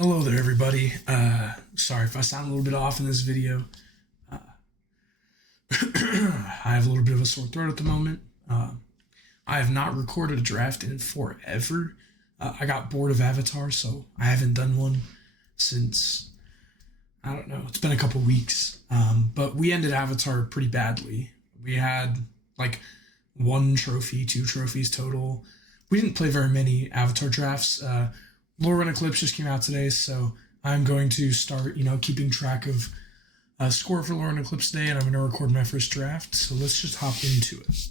Hello there, everybody. Sorry if I sound a little bit off in this video. Uh, I have a little bit of a sore throat at the moment. I have not recorded a draft in forever. I got bored of Avatar, so I haven't done one since, I don't know, it's been a couple weeks. But we ended Avatar pretty badly. We had like one trophy, two trophies total. We didn't play very many Avatar drafts. Lore and Eclipse just came out today, so I'm going to start, keeping track of score for Lore and Eclipse today, and I'm going to record my first draft. So let's just hop into it.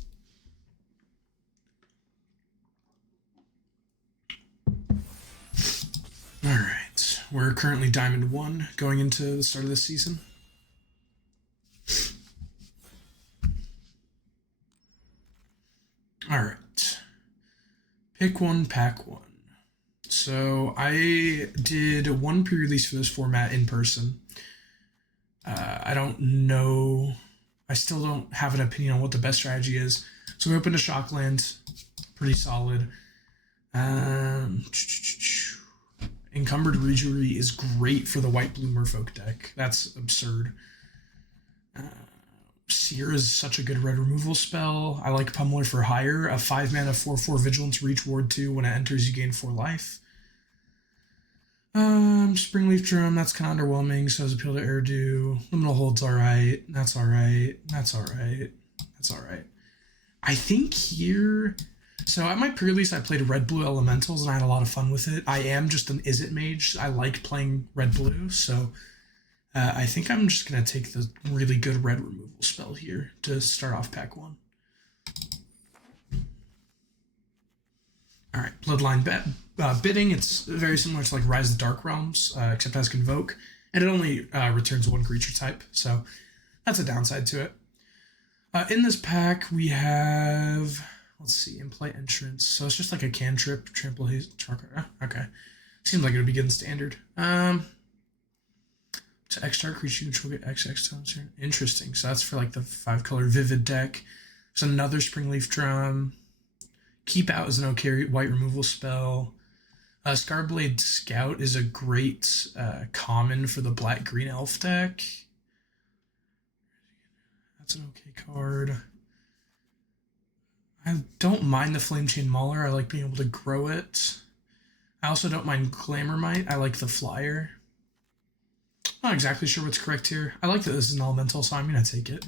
All right, we're currently Diamond 1 going into the start of this season. All right, pick one, pack one. So I did one pre-release for this format in person. I don't know. I still don't have an opinion on what the best strategy is. So we opened a Shockland, pretty solid. Encumbered Regery is great for the white-blue Merfolk deck. That's absurd. Seer is such a good red removal spell. I like Pummeler for higher. A 5-mana 4/4 Vigilance Reach Ward 2. When it enters, you gain 4 life. Springleaf Drum, that's kind of underwhelming, so as Appeal to Erdu. Liminal Hold's alright. That's alright. That's alright. That's alright. I think here... So at my pre-release, I played red-blue elementals, and I had a lot of fun with it. I am just an Izzet mage. I like playing red-blue, so I think I'm just going to take the really good red removal spell here to start off pack one. All right, Bloodline Bidding. It's very similar to like Rise of the Dark Realms, except it has Convoke, and it only returns one creature type, so that's a downside to it. In this pack, we have... Let's see, in-play entrance. So it's just like a cantrip, trample haze, okay. Seems like it would be good in standard. To X-Star creature neutral, get XX times turn. Interesting. So that's for like the 5-color Vivid deck. There's another Springleaf Drum. Keep Out is an okay white removal spell. Scarblade Scout is a great common for the black-green elf deck. That's an okay card. I don't mind the Flame Chain Mauler. I like being able to grow it. I also don't mind Glamourmite. I like the flyer. Not exactly sure what's correct here. I like that this is an elemental, so I'm going to take it.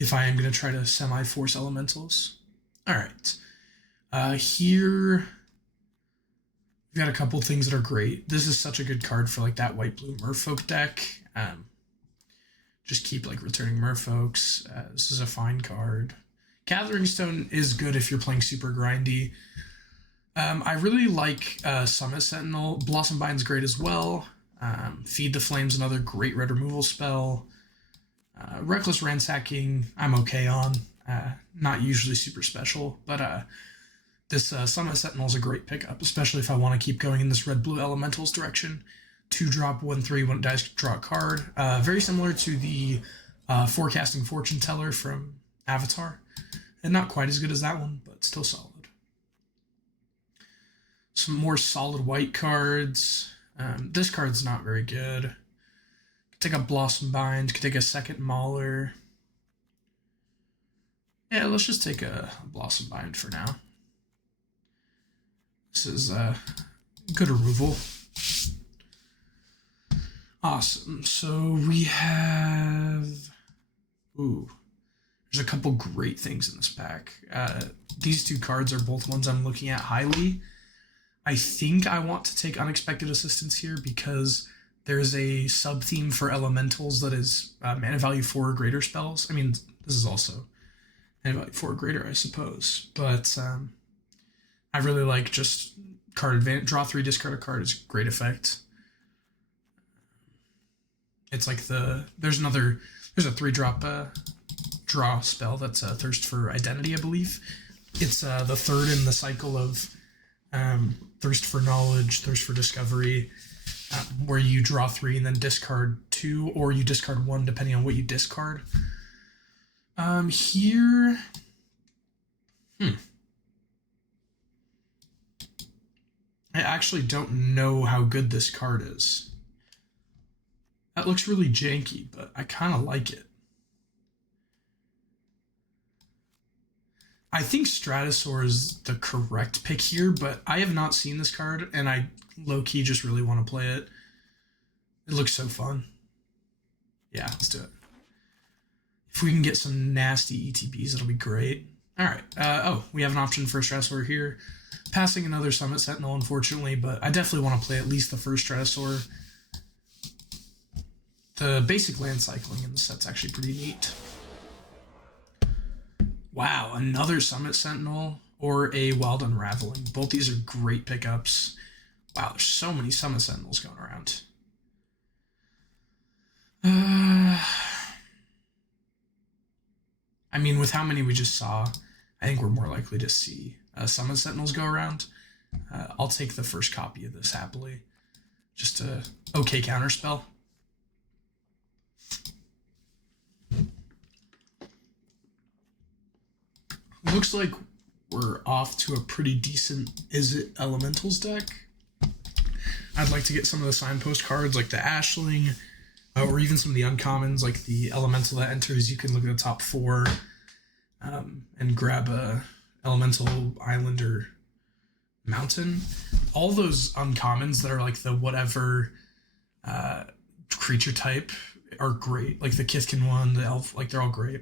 If I am going to try to semi-force elementals. Alright. Here... we've got a couple things that are great. This is such a good card for like that white-blue Merfolk deck. Just keep like returning Merfolks. This is a fine card. Gathering Stone is good if you're playing super grindy. I really like Summit Sentinel. Blossom Bind's great as well. Feed the Flame's another great red removal spell. Reckless Ransacking, I'm okay on. Not usually super special, but this Summit Sentinel is a great pickup, especially if I want to keep going in this red-blue elementals direction. 2-drop 1/3 when it dies, draw a card. Very similar to the Forecasting Fortune Teller from Avatar. And not quite as good as that one, but still solid. Some more solid white cards. This card's not very good. Could take a Blossom Bind, could take a second Mauler. Yeah, let's just take a Blossom Bind for now. This is good removal. Awesome. So we have... Ooh. There's a couple great things in this pack. These two cards are both ones I'm looking at highly. I think I want to take Unexpected Assistance here because there's a sub-theme for elementals that is mana value 4 or greater spells. I mean, this is also mana value 4 or greater, I suppose. But I really like just card advantage. Draw 3, discard a card is great effect. It's like there's a 3-drop draw spell that's Thirst for Identity, I believe. It's the third in the cycle of Thirst for Knowledge, Thirst for Discovery, where you draw 3 and then discard 2, or you discard 1 depending on what you discard. Here... I actually don't know how good this card is. That looks really janky, but I kind of like it. I think Stratosaur is the correct pick here, but I have not seen this card, and I low-key just really want to play it. It looks so fun. Yeah, let's do it. If we can get some nasty ETBs, it'll be great. All right. Oh, we have an option for Stratosaur here. Passing another Summit Sentinel, unfortunately, but I definitely want to play at least the first Stratosaur. The basic land cycling in the set's actually pretty neat. Wow, another Summit Sentinel or a Wild Unraveling. Both these are great pickups. Wow, there's so many Summit Sentinels going around. I mean, with how many we just saw, I think we're more likely to see Summit Sentinels go around. I'll take the first copy of this happily. Just a okay counterspell. Looks like we're off to a pretty decent Is It Elementals deck. I'd like to get some of the signpost cards like the Ashling, or even some of the uncommons like the Elemental that enters. You can look at the top 4 and grab a Elemental Island or Mountain. All those uncommons that are like the whatever creature type are great. Like the Kithkin one, the Elf, like they're all great.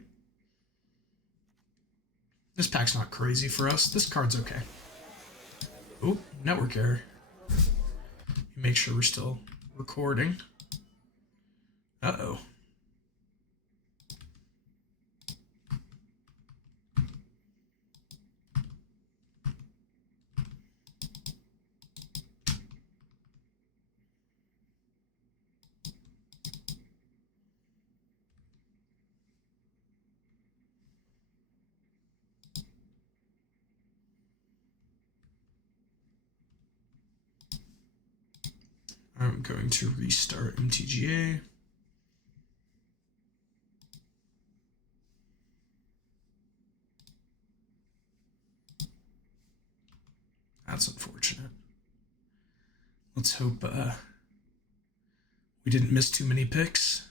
This pack's not crazy for us. This card's okay. Oh, network error. Make sure we're still recording. Uh-oh. I'm going to restart MTGA. That's unfortunate. Let's hope we didn't miss too many picks.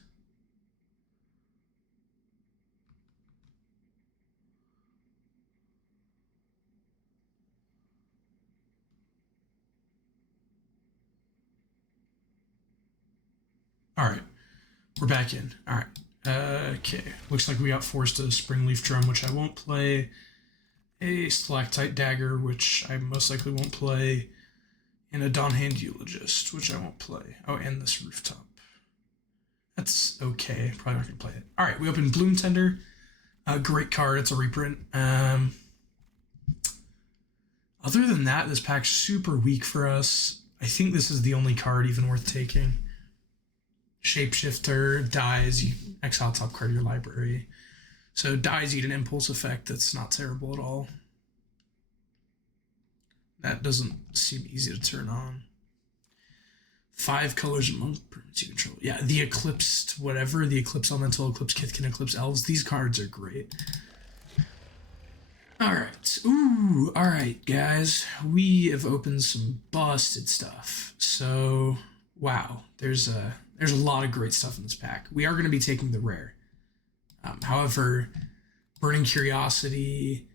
All right, we're back in. All right. Okay, looks like we got forced a Springleaf Drum, which I won't play. A Stalactite Dagger, which I most likely won't play. And a Dawnhand Eulogist, which I won't play. Oh, and this Rooftop. That's okay. Probably not going to play it. All right, we open Bloom Tender. Great card. It's a reprint. Other than that, this pack's super weak for us. I think this is the only card even worth taking. Shapeshifter dies, you exile top card of your library. So dies, you get an impulse effect that's not terrible at all. That doesn't seem easy to turn on. 5 colors among permanents you control. Yeah, the Eclipsed whatever, the Eclipse Elemental, Eclipse Kithkin, Eclipse Elves, these cards are great. Alright, alright guys, we have opened some busted stuff. So, wow, there's a lot of great stuff in this pack. We are going to be taking the rare. However, Burning Curiosity,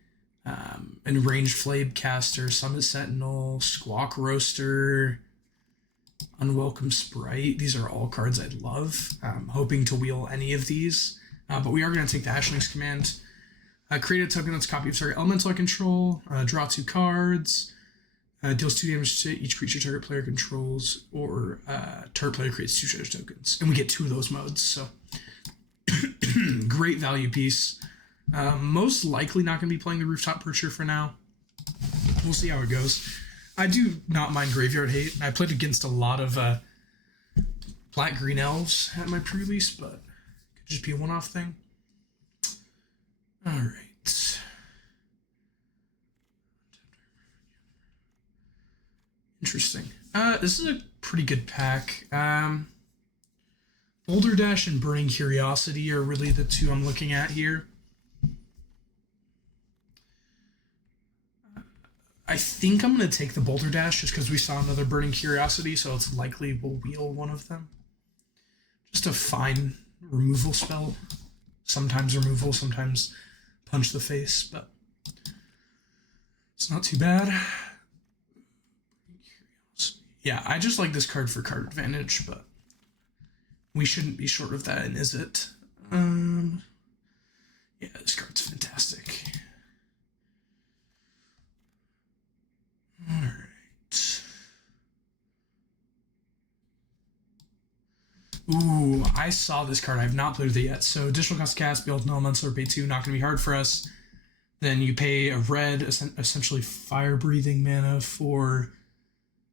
Enraged Flamecaster, Summit Sentinel, Squawk Roaster, Unwelcome Sprite. These are all cards I'd love. Hoping to wheel any of these. But we are going to take the Ashling's Command. Create a token that's a copy of target elemental I control. Draw 2 cards. Deals 2 damage to each creature target player controls, or target player creates 2 treasure tokens. And we get 2 of those modes, so great value piece. Most likely not going to be playing the Rooftop Percher for now. We'll see how it goes. I do not mind Graveyard Hate. I played against a lot of Black-Green Elves at my pre-release, but it could just be a one-off thing. All right. Interesting. This is a pretty good pack. Boulder Dash and Burning Curiosity are really the 2 I'm looking at here. I think I'm going to take the Boulder Dash just because we saw another Burning Curiosity, so it's likely we'll wheel one of them. Just a fine removal spell. Sometimes removal, sometimes punch the face, but it's not too bad. Yeah, I just like this card for card advantage, but we shouldn't be short of that, and is it? Yeah, this card's fantastic. Alright. Ooh, I saw this card. I have not played with it yet. So additional cost cast, build no elemental or pay 2, not going to be hard for us. Then you pay a red, essentially fire-breathing mana for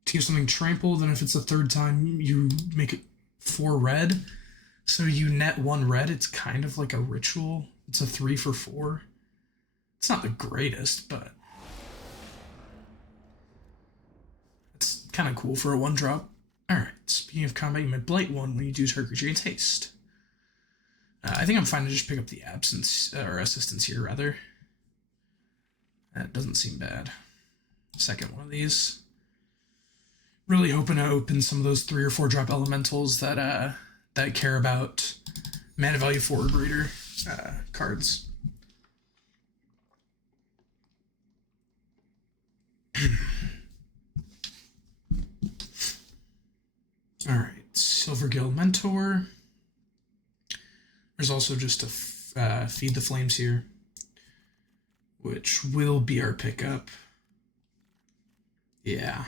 to give something trampled. Then if it's the third time, you make it 4 red. So you net 1 red. It's kind of like a ritual. It's a 3 for 4. It's not the greatest, but it's kind of cool for a 1-drop. Alright, speaking of combat, you might blight 1 when you do target creature gains haste. I think I'm fine to just pick up the absence, or assistance here, rather. That doesn't seem bad. Second one of these. Really hoping to open some of those 3 or 4 drop elementals that that care about mana value 4 or greater cards. Alright, Silver Guild Mentor. There's also just a Feed the Flames here, which will be our pickup. Yeah.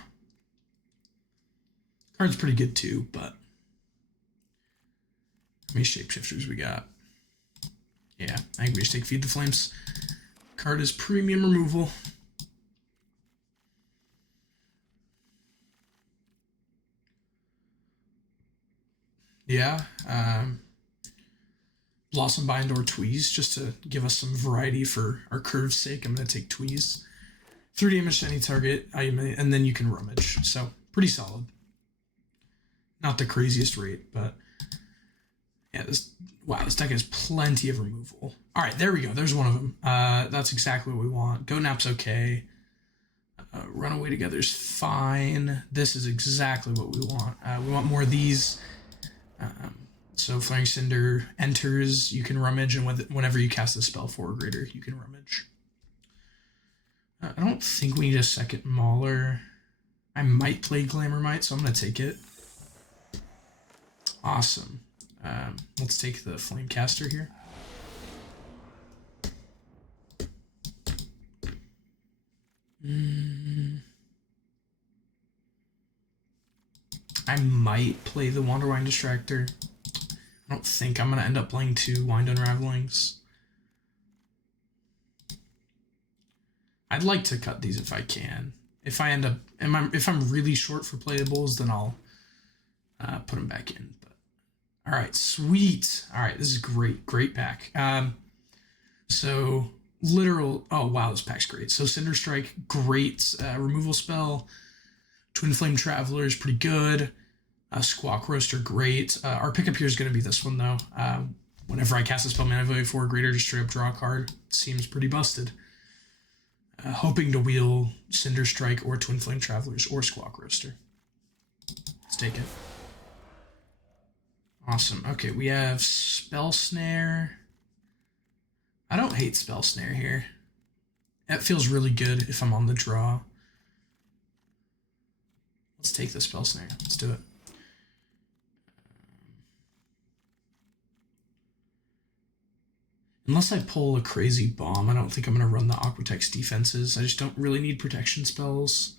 Card's pretty good too, but how many shapeshifters we got? Yeah, I think we just take Feed the Flames. Card is premium removal. Yeah, Blossom Bind or Tweeze, just to give us some variety for our curve's sake. I'm going to take Tweeze. 3 damage to any target, and then you can Rummage. So, pretty solid. Not the craziest rate, but yeah, this deck has plenty of removal. All right, there we go. There's one of them. That's exactly what we want. Go Nap's okay. Runaway Together's fine. This is exactly what we want. We want more of these. So Flaring Cinder enters, you can Rummage, and whenever you cast a spell 4 or greater, you can Rummage. I don't think we need a second Mauler. I might play Glamourmite, so I'm going to take it. Awesome. Let's take the Flamecaster here. I might play the Wanderwine Distractor. I don't think I'm going to end up playing 2 Wind Unravelings. I'd like to cut these if I can. If I end up, if I'm really short for playables, then I'll put them back in. But all right, sweet. All right, this is great pack. So literal. Oh wow, this pack's great. So Cinder Strike, great removal spell. Twin Flame Traveler is pretty good. Squawk Roaster, great. Our pickup here is going to be this one, though. Whenever I cast a spell mana value 4 or greater, just straight up draw a card. Seems pretty busted. Hoping to wheel Cinder Strike or Twin Flame Travelers or Squawk Roaster. Let's take it. Awesome. Okay, we have Spell Snare. I don't hate Spell Snare here. That feels really good if I'm on the draw. Let's take the Spell Snare. Let's do it. Unless I pull a crazy bomb, I don't think I'm going to run the Aquatex defenses. I just don't really need protection spells.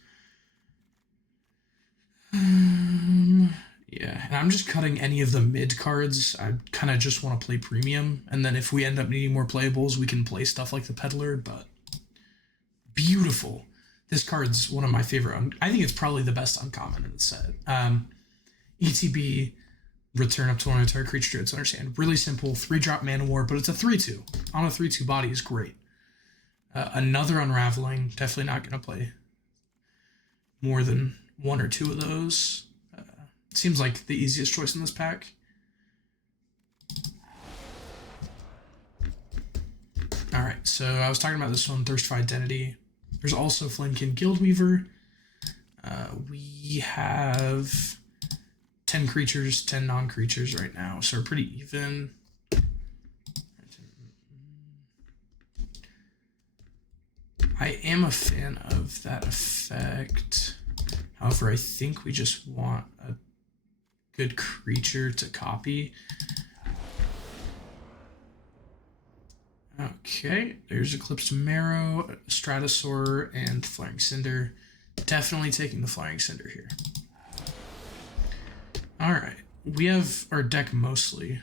Yeah, and I'm just cutting any of the mid cards. I kind of just want to play premium, and then if we end up needing more playables, we can play stuff like the Peddler, but beautiful. This card's one of my favorite. I think it's probably the best uncommon in the set. ETB, return up to one of target creature to its owner's hand. Really simple, 3-drop Mana War, but it's a 3/2. On a 3/2 body is great. Another Unraveling, definitely not going to play more than 1 or 2 of those. Seems like the easiest choice in this pack. Alright, so I was talking about this one, Thirst for Identity. There's also Flamekin Guildweaver. We have 10 creatures, 10 non-creatures right now, so we're pretty even. I am a fan of that effect. However, I think we just want a good creature to copy. Okay, there's Eclipsed Marrow, Stratosaur, and Flaring Cinder. Definitely taking the Flaring Cinder here. Alright, we have our deck mostly.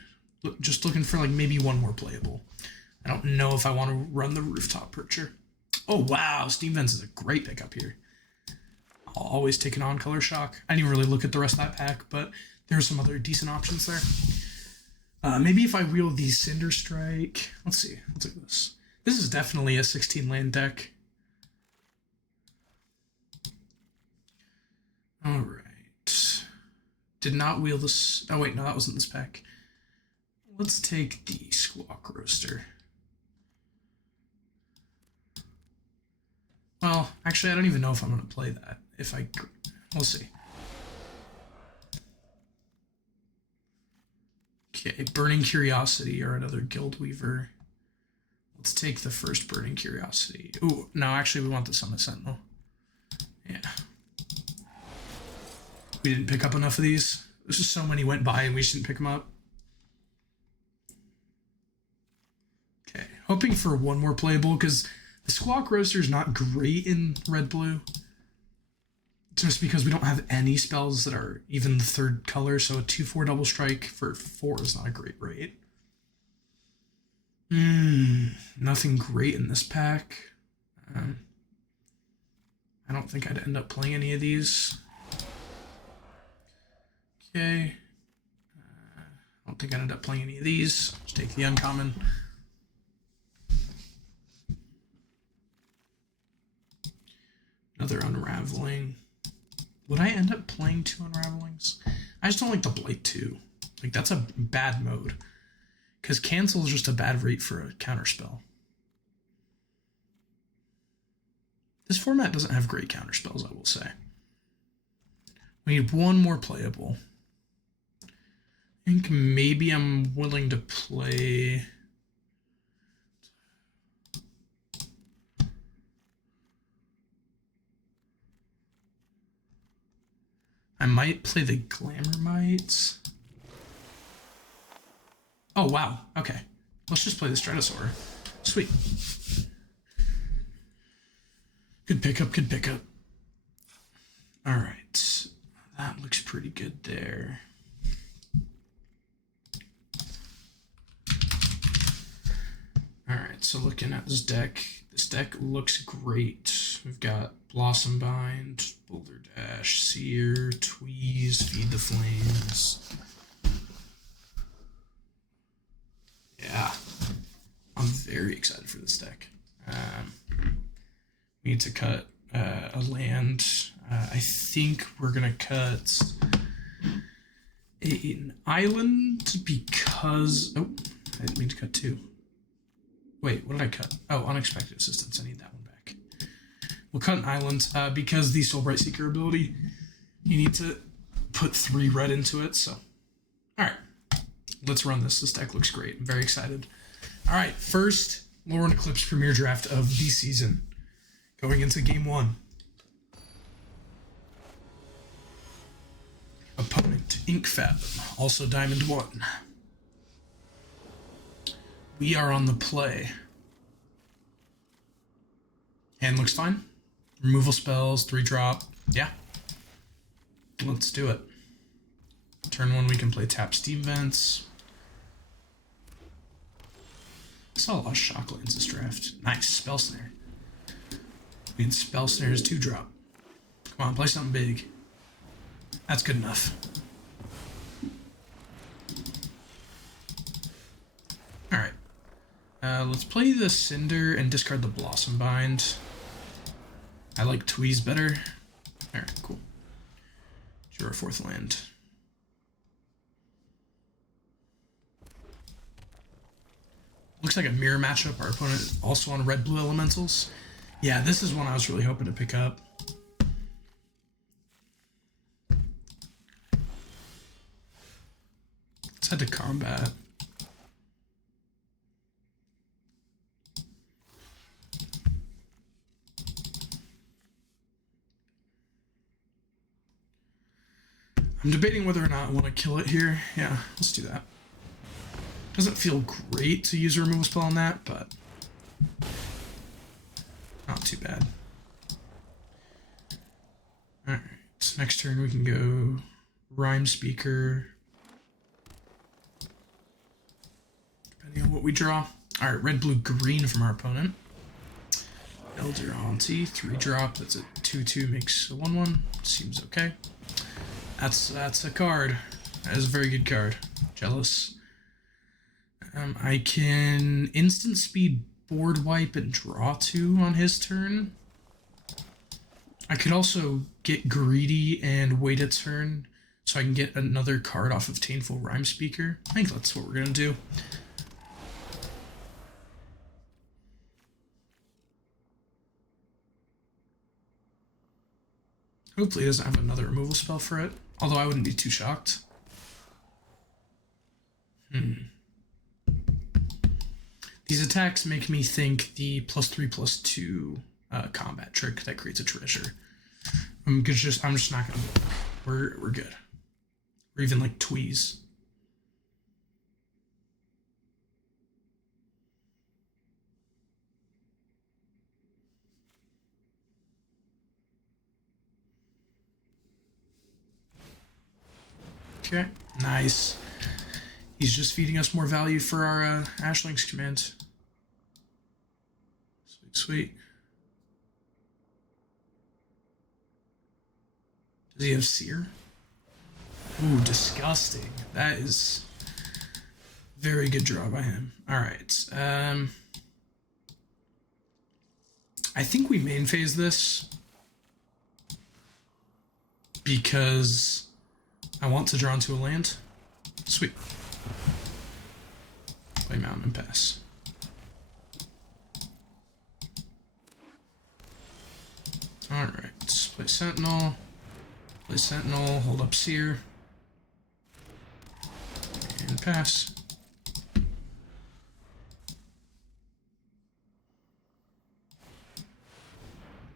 Just looking for like maybe one more playable. I don't know if I want to run the Rooftop Percher. Oh wow, Steam Vents is a great pickup here. I'll always take an On-Color Shock. I didn't even really look at the rest of that pack, but there are some other decent options there. Maybe if I wheel the Cinder Strike. Let's see. Let's look at this. This is definitely a 16 land deck. Alright. Did not wheel this. Oh wait, no, that wasn't this pack. Let's take the Squawk Roaster. Well, actually, I don't even know if I'm going to play that. We'll see. Okay, Burning Curiosity or another Guildweaver. Let's take the first Burning Curiosity. Ooh, no, actually, we want the Summit Sentinel. Yeah. We didn't pick up enough of these. There's just so many went by and we just didn't pick them up. Okay, hoping for one more playable because the Squawk Roaster is not great in red-blue. Just because we don't have any spells that are even the third color, so a 2/4 double strike for 4 is not a great rate. Nothing great in this pack. I don't think I'd end up playing any of these. Okay. I don't think I'd end up playing any of these. Just take the uncommon. Another Unraveling. Would I end up playing 2 Unravelings? I just don't like the Blight 2. Like, that's a bad mode. Because Cancel is just a bad rate for a counterspell. This format doesn't have great counterspells, I will say. We need one more playable. I think maybe I'm willing to play... I might play the Glamour Mites. Oh, wow. Okay. Let's just play the Stratosaur. Sweet. Good pickup, good pickup. Alright. That looks pretty good there. Alright, so looking at this deck looks great. We've got Blossom Bind, Boulder Dash, Seer, Tweeze, Feed the Flames. Yeah, I'm very excited for this deck. We need to cut a land. I think we're gonna cut an island because I didn't mean to cut 2. Wait, what did I cut? Oh, Unexpected Assistance. I need that one back. We'll cut an island because the Soulbright Seeker ability, you need to put 3 red into it. So, all right, let's run this. This deck looks great. I'm very excited. All right, first Lore and Eclipse Premier Draft of the season, going into Game 1. Opponent, Ink Fathom, also Diamond 1. We are on the play. Hand looks fine. Removal spells, 3-drop. Yeah. Let's do it. Turn 1, we can play tap Steam Vents. I saw a lot of Shocklands this draft. Nice. Spell Snare. We can Spell Snare as 2-drop. Come on, play something big. That's good enough. Alright. Let's play the Cinder and discard the Blossom Bind. I like Tweeze better. Alright, cool. Draw a 4th land. Looks like a mirror matchup. Our opponent also on red-blue elementals. Yeah, this is one I was really hoping to pick up. Let's head to combat. I'm debating whether or not I want to kill it here. Yeah, let's do that. Doesn't feel great to use a removal spell on that, but not too bad. Alright, so next turn we can go Rhyme Speaker. Depending on what we draw. Alright, red, blue, green from our opponent. Elder Auntie, 3-drop, that's a 2-2, makes a 1-1. Seems okay. That's a card. That is a very good card. Jealous. I can instant speed board wipe and draw 2 on his turn. I could also get greedy and wait a turn so I can get another card off of Taintful Rhyme Speaker. I think that's what we're gonna do. Hopefully he doesn't have another removal spell for it. Although I wouldn't be too shocked. These attacks make me think the +3/+2 combat trick that creates a treasure. I'm just not gonna. We're good. Or even like Tweeze. Okay, nice. He's just feeding us more value for our Ashling's command. Sweet, sweet. Does he have Seer? Ooh, disgusting. That is very good draw by him. Alright. I think we main phase this because I want to draw into a land. Sweet. Play Mountain and pass. Alright, play Sentinel. Play Sentinel, hold up Seer. And pass.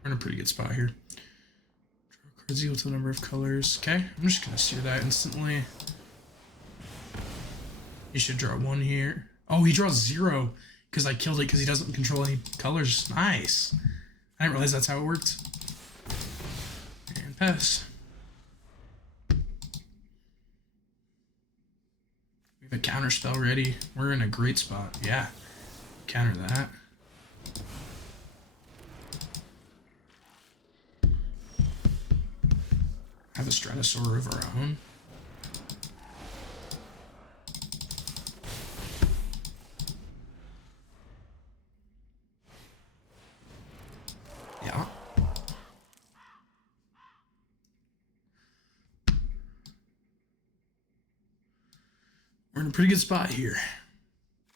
We're in a pretty good spot here. Draw cards equal to the number of colors. Okay, I'm just gonna Seer that instantly. He should draw 1 here. Oh, he draws 0 because I killed it because he doesn't control any colors. Nice. I didn't realize that's how it worked. And pass. We have a counter spell ready. We're in a great spot. Yeah. Counter that. Have a Stratosaur of our own. Yeah. We're in a pretty good spot here.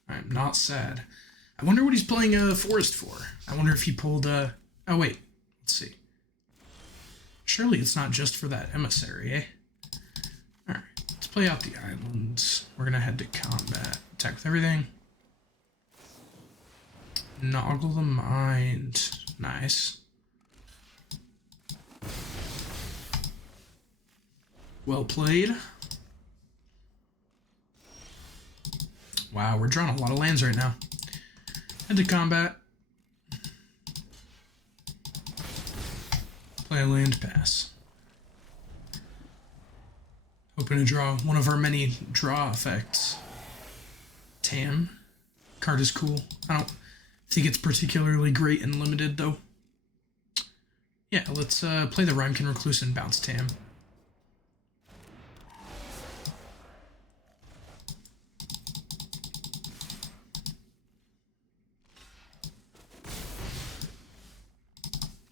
I'm not sad. I wonder what he's playing a Forest for. I wonder if he pulled a... Oh, wait. Let's see. Surely it's not just for that emissary, eh? Alright. Let's play out the islands. We're going to head to combat. Attack with everything. Noggle the Mind. Nice. Well played. Wow, we're drawing a lot of lands right now. Head to combat. Play a land, pass. Hoping to draw one of our many draw effects. Tam. Card is cool. I don't think it's particularly great and limited, though. Yeah, let's play the Rhymekin Recluse and bounce Tam.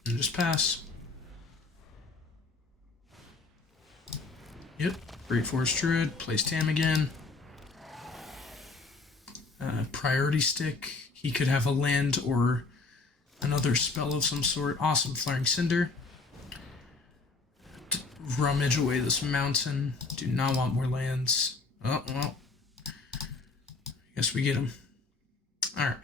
And just pass. Yep, Great Forest Druid, plays Tam again. Priority Stick, he could have a land or Another spell of some sort. Awesome. Flaring Cinder. Rummage away this mountain. Do not want more lands. Oh, well. Guess we get them. Alright.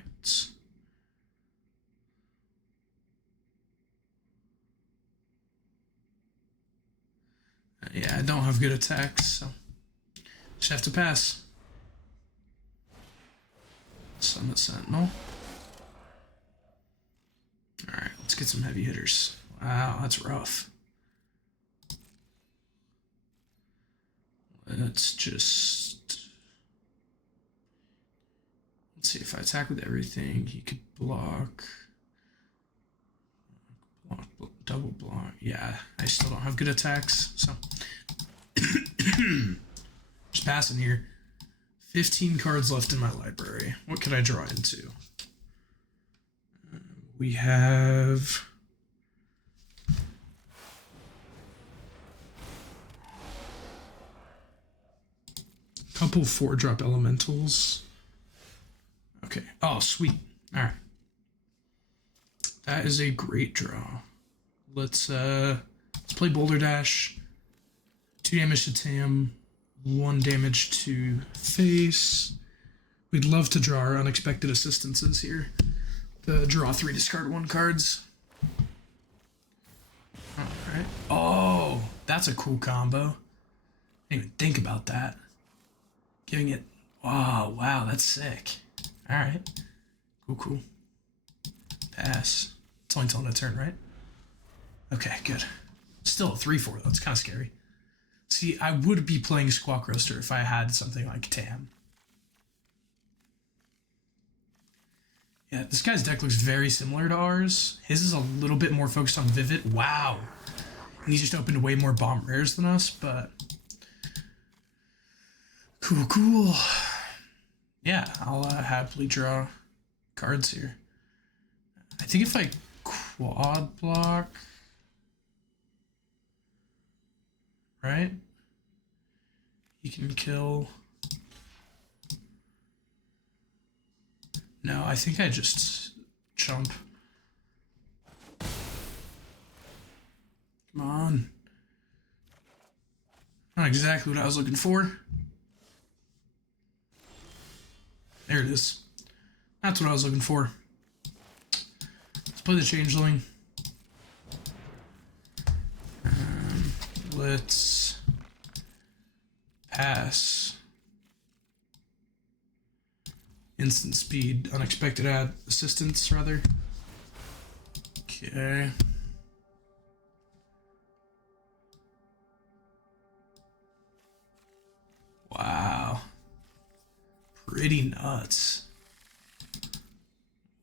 Yeah, I don't have good attacks, so just have to pass. Summit Sentinel. Alright, let's get some heavy hitters. Wow, that's rough. Let's see if I attack with everything. He could block. Double block. Yeah, I still don't have good attacks, so just passing here. 15 cards left in my library. What could I draw into? We have a couple 4-drop elementals. Okay. Oh, sweet. All right. That is a great draw. Let's play Boulder Dash. 2 damage to Tam, 1 damage to face. We'd love to draw our unexpected assistances here. The draw 3, discard 1 cards. Alright. Oh, that's a cool combo. Didn't even think about that. Giving it. Oh, wow, that's sick. Alright. Cool. Pass. It's only till a turn, right? Okay, good. Still a 3/4 though. It's kind of scary. See, I would be playing Squawk Roaster if I had something like Tam. Yeah, this guy's deck looks very similar to ours. His is a little bit more focused on Vivid. Wow. And he's just opened way more bomb rares than us, but cool. Yeah, I'll happily draw cards here. I think if I quad block, right? He can kill. No, I think I just jump. Come on. Not exactly what I was looking for. There it is. That's what I was looking for. Let's play the Changeling. Let's pass. Instant speed, unexpected assistance, rather. Okay. Wow. Pretty nuts.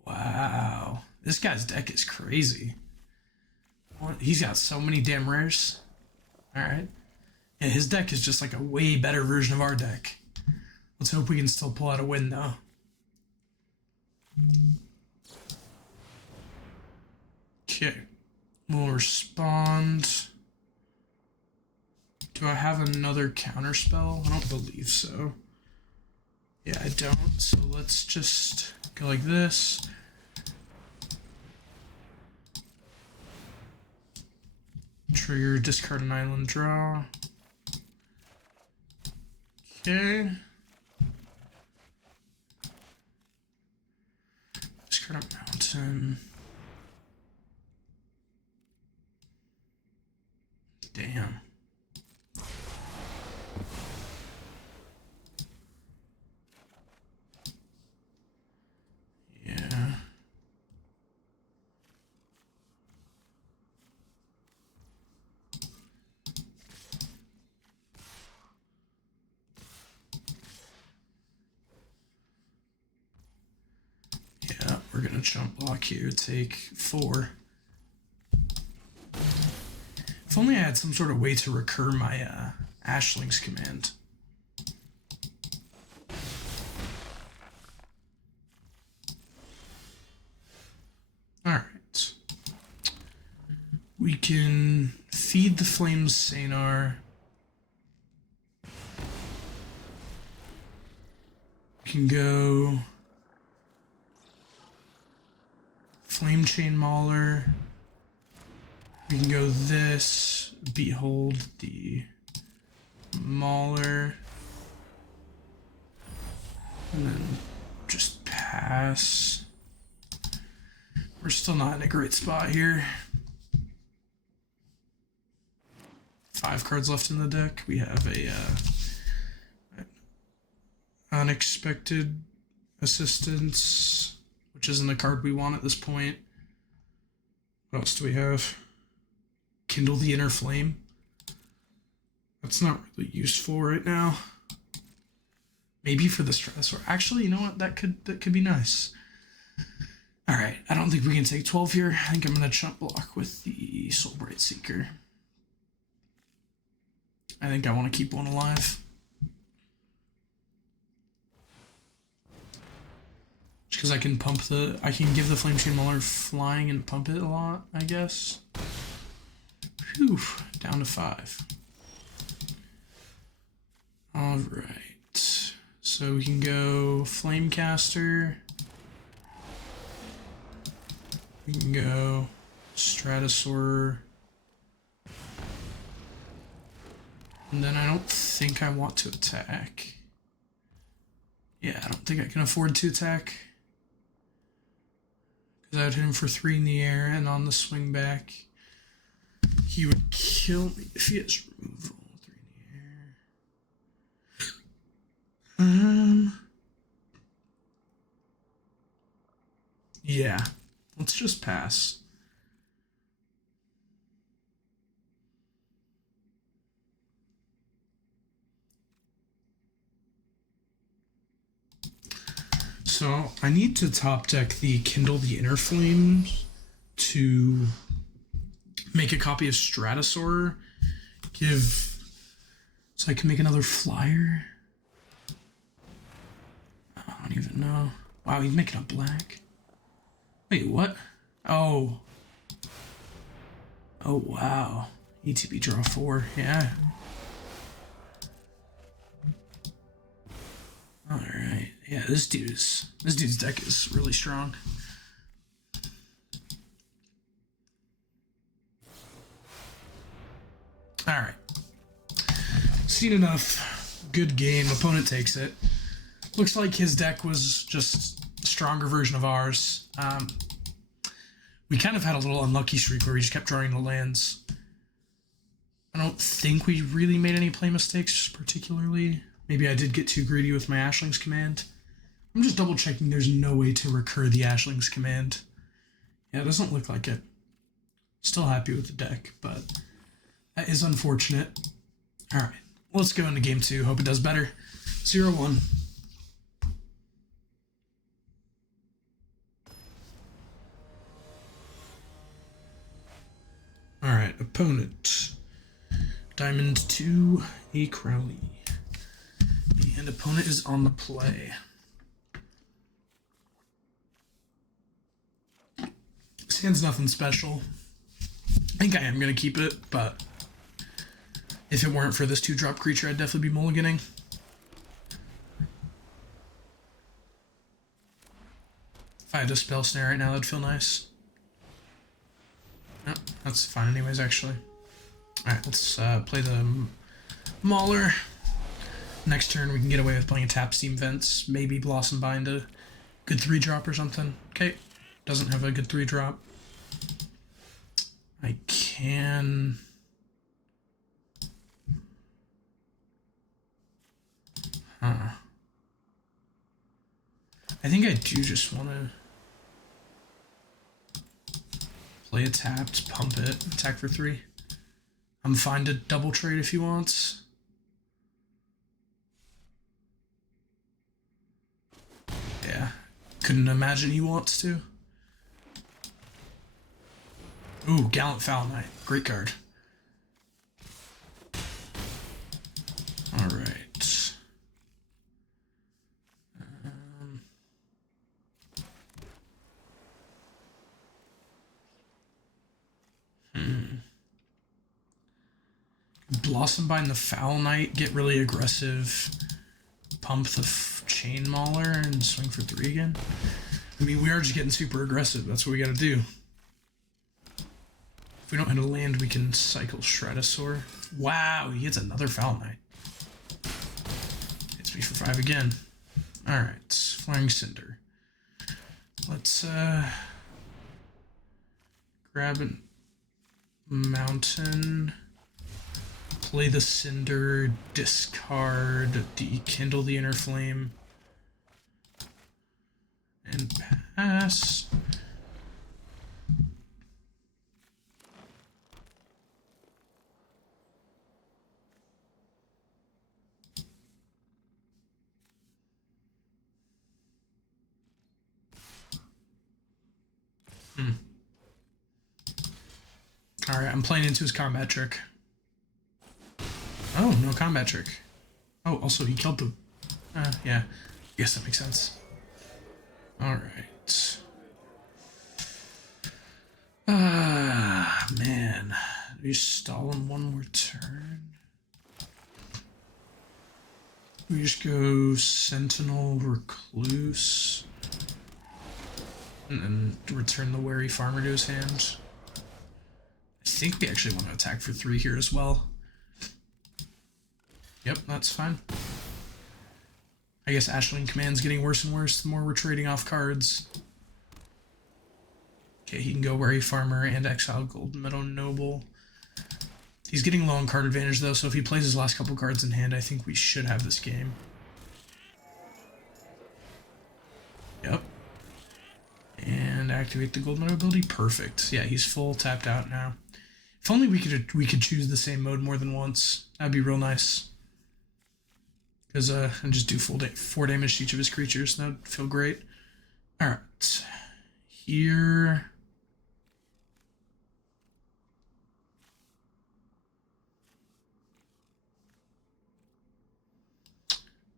Wow. This guy's deck is crazy. What? He's got so many damn rares. Alright. Yeah, his deck is just like a way better version of our deck. Let's hope we can still pull out a win, though. Okay. We'll respond. Do I have another counter spell? I don't believe so. Yeah, I don't. So let's just go like this. Trigger, discard an island, draw. Okay. Discard a mountain. Damn. Yeah. Yeah, we're gonna jump block here, take 4. If only I had some sort of way to recur my Ashling's command. Alright. We can feed the flames Sanar. We can go Flame Chain Mauler. We can go this, Behold the Mauler, and then just pass. We're still not in a great spot here. 5 cards left in the deck. We have a Unexpected Assistance, which isn't a card we want at this point. What else do we have? Kindle the Inner Flame. That's not really useful right now. Maybe for the Stratosaur. Actually, you know what? That could be nice. All right, I don't think we can take 12 here. I think I'm gonna chump block with the Soulblight Seeker. I think I want to keep one alive. Just because I can give the Flame Chain Mauler flying and pump it a lot, I guess. Whew, down to 5. All right, so we can go Flamecaster. We can go Stratosaur. And then I don't think I want to attack. Yeah, I don't think I can afford to attack. Because I would hit him for 3 in the air, and on the swing back, he would kill me if he has removal. 3 in the air. Yeah, let's just pass. So I need to top deck the Kindle the Inner Flames to make a copy of Stratosaur. So I can make another flyer. I don't even know. Wow, he's making a black. Wait, what? Oh. Oh, wow. ETB draw 4, yeah. Alright, yeah, this dude's deck is really strong. Alright. Seen enough. Good game. Opponent takes it. Looks like his deck was just a stronger version of ours. We kind of had a little unlucky streak where we just kept drawing the lands. I don't think we really made any play mistakes, particularly. Maybe I did get too greedy with my Ashling's Command. I'm just double checking there's no way to recur the Ashling's Command. Yeah, it doesn't look like it. Still happy with the deck, but that is unfortunate. Alright, let's go into game 2. Hope it does better. 0-1. Alright, opponent. Diamond 2, a Crowley. And opponent is on the play. This hand's nothing special. I think I am going to keep it, but if it weren't for this 2-drop creature, I'd definitely be mulliganing. If I had a Spell Snare right now, that'd feel nice. No, that's fine anyways, actually. Alright, let's play the Mauler. Next turn, we can get away with playing a tap Steam Vents, maybe Blossom Bind a good 3-drop or something. Okay, doesn't have a good 3-drop. I can... Huh. I think I do just want to play a tapped, pump it, attack for 3. I'm fine to double trade if he wants. Yeah, couldn't imagine he wants to. Ooh, Gallant Foul Knight. Great card. Alright. Blossom Bind the Foul Knight, get really aggressive, pump the Chain Mauler, and swing for 3 again. I mean, we are just getting super aggressive. That's what we gotta do. If we don't hit a land, we can cycle Shredosaur. Wow, he gets another Foul Knight. Hits me for 5 again. Alright, Flying Cinder. Let's grab a Mountain, play the Cinder, discard, dekindle the Inner Flame, and pass. Alright, I'm playing into his combat trick. Oh, no combat trick. Oh, also he killed the... yeah. Guess that makes sense. Alright. Ah, man. We stall him one more turn. We just go Sentinel, Recluse, and then return the Wary Farmer to his hand. I think we actually want to attack for 3 here as well. Yep, that's fine. I guess Ashling Command's getting worse and worse the more we're trading off cards. Okay, he can go Wary Farmer and exile Golden Meadow Noble. He's getting low on card advantage though, so if he plays his last couple cards in hand, I think we should have this game. Yep. And activate the Golden Meadow ability. Perfect. Yeah, he's full tapped out now. If only we could choose the same mode more than once. That'd be real nice. Because and just do 4 damage to each of his creatures. That'd feel great. All right. Here.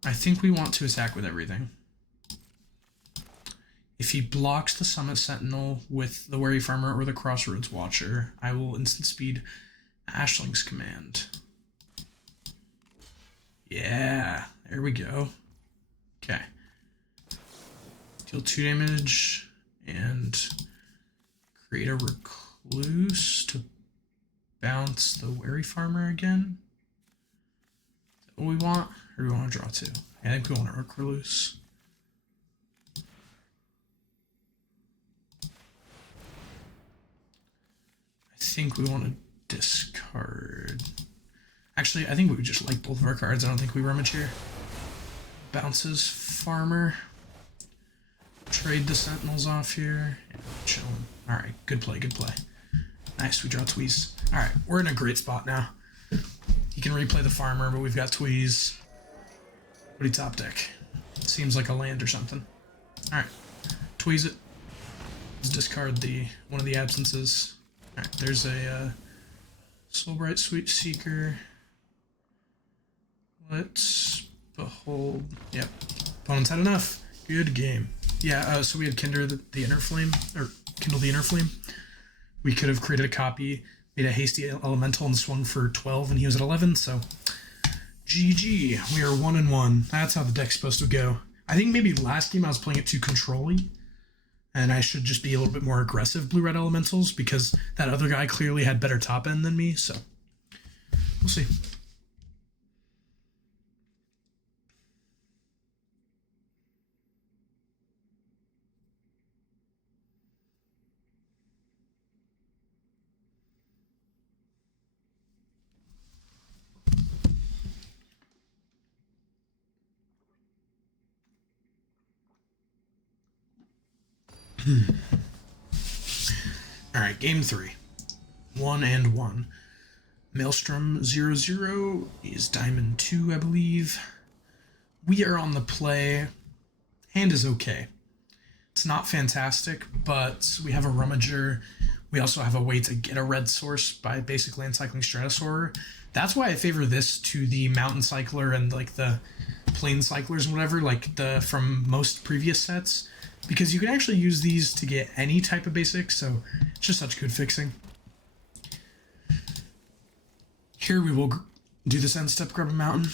I think we want to attack with everything. If he blocks the Summit Sentinel with the Wary Farmer or the Crossroads Watcher, I will instant speed Ashling's Command. Yeah, there we go. Okay. Deal 2 damage and create a Recluse to bounce the Wary Farmer again. Is that what we want? Or do we want to draw 2? Yeah, I think we want a Recluse. I think we want to discard. Actually, I think we would just like both of our cards. I don't think we rummage here. Bounces Farmer. Trade the Sentinels off here. Yeah, chilling. Alright, good play, good play. Nice, we draw Tweeze. Alright, we're in a great spot now. He can replay the Farmer, but we've got Tweeze. What do you top deck? Seems like a land or something. Alright, Tweeze it. Let's discard one of the absences. Alright, there's a Soulbright Sweet Seeker. Let's behold. Yep, opponents had enough. Good game. Yeah, so we had Kindle the Inner Flame, or Kindle the Inner Flame. We could have created a copy, made a hasty elemental, and swung for 12, and he was at 11. So, GG. We are 1-1. That's how the deck's supposed to go. I think maybe last game I was playing it too control-y, and I should just be a little bit more aggressive blue-red elementals because that other guy clearly had better top end than me. So, we'll see. Alright, game 3. 1-1. Maelstrom 0-0 is Diamond 2, I believe. We are on the play. Hand is okay. It's not fantastic, but we have a Rummager. We also have a way to get a red source by basic land cycling Stratosaur. That's why I favor this to the Mountain Cycler and like the Plain Cyclers and whatever, like the from most previous sets. Because you can actually use these to get any type of basic, so it's just such good fixing. Here we will do this end step, grab a mountain.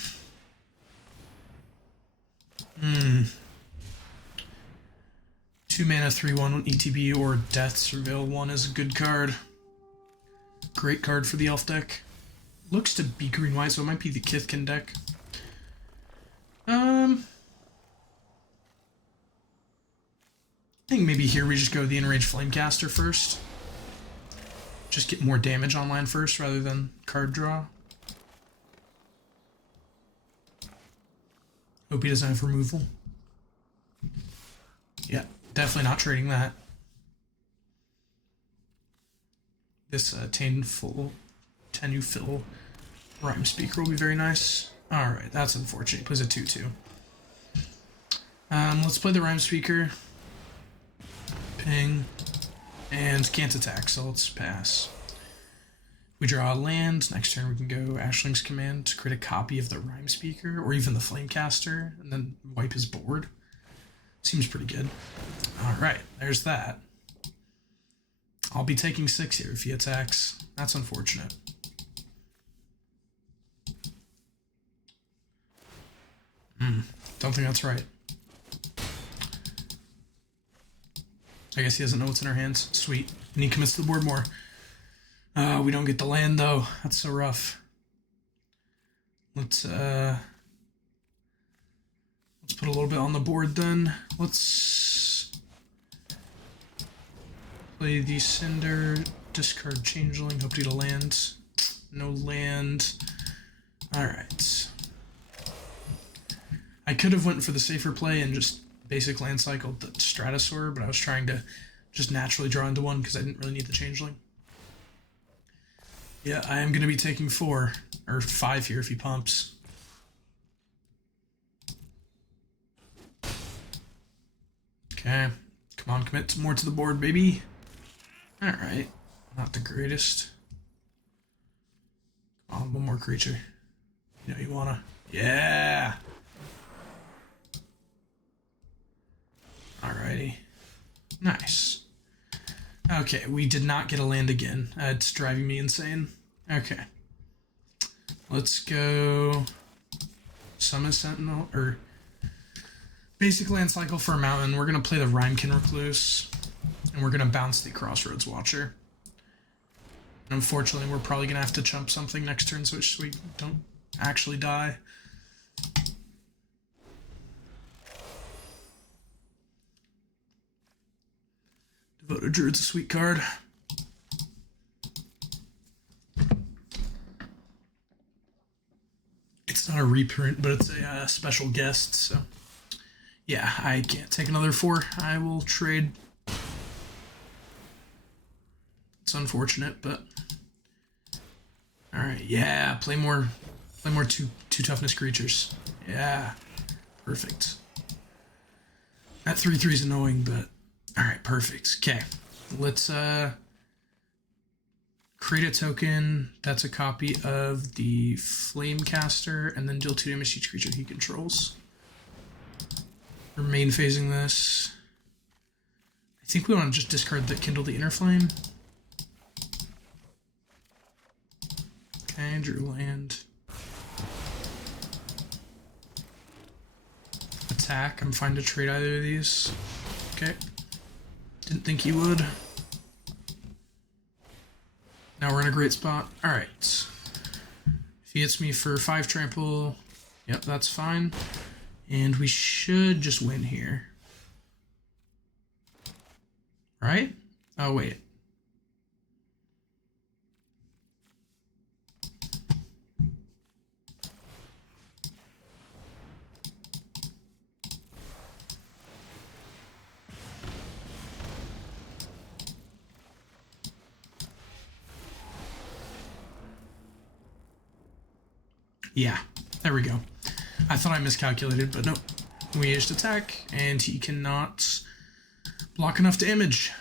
2 mana, 3/1 ETB or Death Surveil 1 is a good card. Great card for the elf deck. Looks to be green-white, so it might be the Kithkin deck. I think maybe here we just go the Enraged Flamecaster first. Just get more damage online first rather than card draw. Hope he doesn't have removal. Yeah, definitely not trading that. This Tenufil Rhyme Speaker will be very nice. Alright, that's unfortunate. He plays a 2/2. Let's play the Rhyme Speaker. Ping. And can't attack, so let's pass. We draw a land. Next turn we can go Ashling's Command to create a copy of the Rhyme Speaker, or even the Flamecaster, and then wipe his board. Seems pretty good. Alright, there's that. I'll be taking 6 here if he attacks. That's unfortunate. Don't think that's right. I guess he doesn't know what's in our hands. Sweet. And he commits to the board more. We don't get the land, though. That's so rough. Let's put a little bit on the board, then. Let's play the Cinder, discard Changeling, hope to get a land. No land. Alright. I could have went for the safer play and just basic land cycled the Stratosaur, but I was trying to just naturally draw into one because I didn't really need the Changeling. Yeah, I am going to be taking 4, or 5 here if he pumps. Okay, come on, commit more to the board, baby. Alright, not the greatest. Come on, one more creature. You know you wanna. Yeah! Alrighty. Nice. Okay, we did not get a land again. It's driving me insane. Okay. Let's go Summon Sentinel, or basic land cycle for a mountain. We're going to play the Rhymekin Recluse, and we're going to bounce the Crossroads Watcher. And unfortunately, we're probably going to have to chump something next turn so we don't actually die. Devoted Druid's a sweet card. It's not a reprint, but it's a special guest, so yeah, I can't take another 4. I will trade. It's unfortunate, but all right, yeah, play more two toughness creatures. Yeah, perfect. That 3/3 is annoying, but all right, perfect. Okay, let's create a token that's a copy of the Flamecaster, and then deal 2 damage to each creature he controls. We're main phasing this. I think we want to just discard the Kindle the Inner Flame. Okay, drew land. Attack. I'm fine to trade either of these. Okay. Didn't think he would. Now we're in a great spot. Alright. If he hits me for 5 trample, yep, that's fine. And we should just win here. Right? Oh, wait. Yeah, there we go. I thought I miscalculated, but nope. We just attack, and he cannot block enough damage.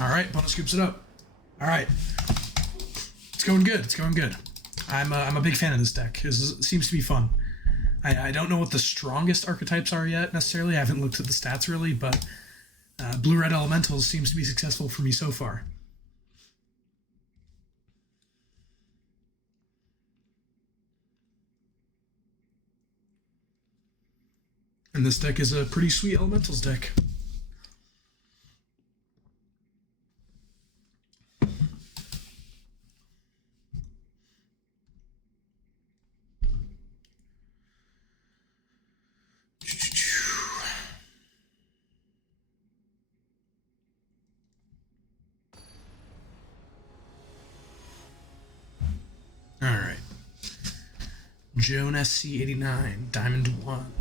Alright, Bono scoops it up. Alright. It's going good, it's going good. I'm a big fan of this deck. It seems to be fun. I don't know what the strongest archetypes are yet, necessarily. I haven't looked at the stats, really, but Blue-Red Elementals seems to be successful for me so far. And this deck is a pretty sweet Elementals deck. Jonas C89, Diamond 1.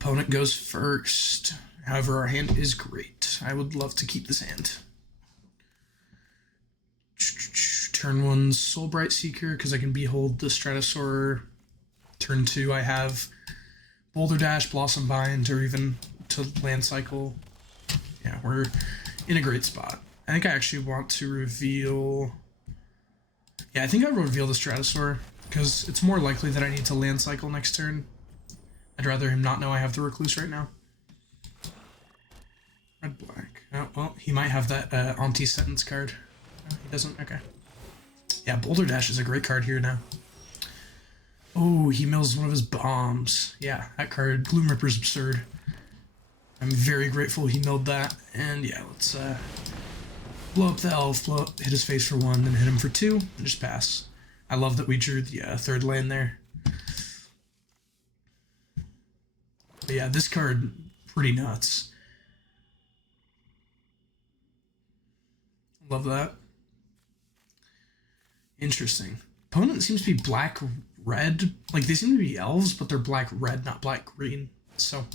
Opponent goes first. However, our hand is great. I would love to keep this hand. Turn 1, Soulbright Seeker, because I can behold the Stratosaur. Turn 2, I have Boulder Dash, Blossom Bind, or even to land cycle. Yeah, we're in a great spot. I think I actually want to reveal... Yeah, I think I will reveal the Stratosaur, because it's more likely that I need to land cycle next turn. I'd rather him not know I have the Recluse right now. Red, black. Oh, well, he might have that anti-sentence card. No, he doesn't? Okay. Yeah, Boulder Dash is a great card here now. Oh, he mills one of his bombs. Yeah, that card, Gloom Ripper's absurd. I'm very grateful he milled that. And yeah, let's blow up the elf, hit his face for 1, then hit him for 2, and just pass. I love that we drew the third land there. But yeah, this card, pretty nuts. Love that. Interesting. Opponent seems to be black-red. Like, they seem to be elves, but they're black-red, not black-green. So,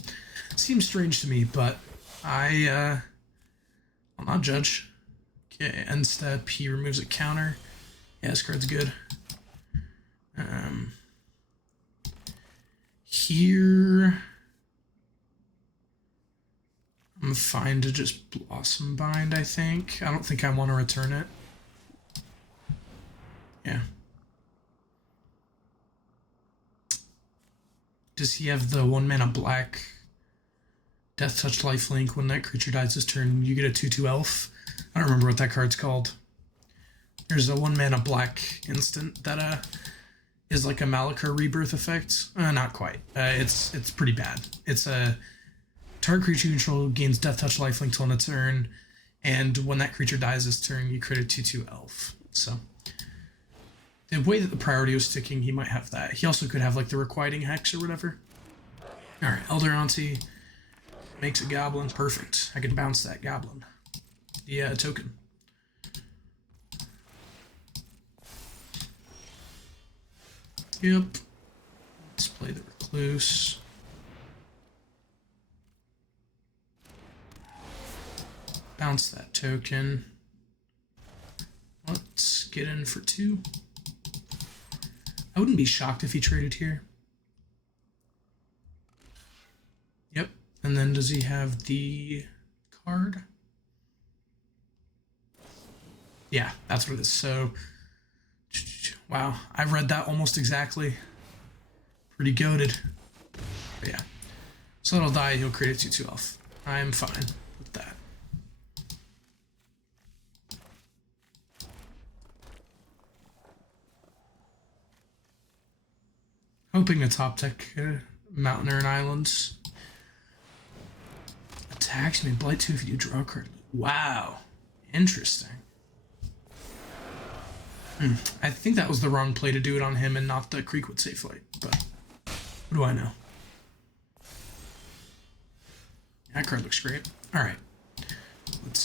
it seems strange to me, but I'll not judge. Okay, end step, he removes a counter. Yeah, this card's good. Here... I'm fine to just Blossom Bind, I think. I don't think I want to return it. Yeah. Does he have the 1-mana black Death Touch Lifelink? When that creature dies this turn, you get a 2/2 elf. I don't remember what that card's called. There's a 1-mana black instant that is like a Malakar Rebirth effect. Not quite. It's pretty bad. It's a target creature you control gains Death Touch Lifelink till end of turn, and when that creature dies this turn, you create a 2/2 elf. So the way that the priority was sticking, he might have that. He also could have like the Requiting Hex or whatever. Alright, Elder Auntie makes a goblin. Perfect. I can bounce that goblin. The token. Yep. Let's play the Recluse. Bounce that token. Let's get in for 2. I wouldn't be shocked if he traded here. Yep. And then does he have the card? Yeah, that's what it is. So, wow, I read that almost exactly. Pretty goated. But yeah. So it'll die, he'll create a 2/2 elf. I am fine with that. Hoping to top deck Mountaineer and Islands. Attacks me, Blight 2 if you draw a card. Wow. Interesting. I think that was the wrong play to do it on him and not the Creekwood Safe Flight, but what do I know? That card looks great. Alright. Let's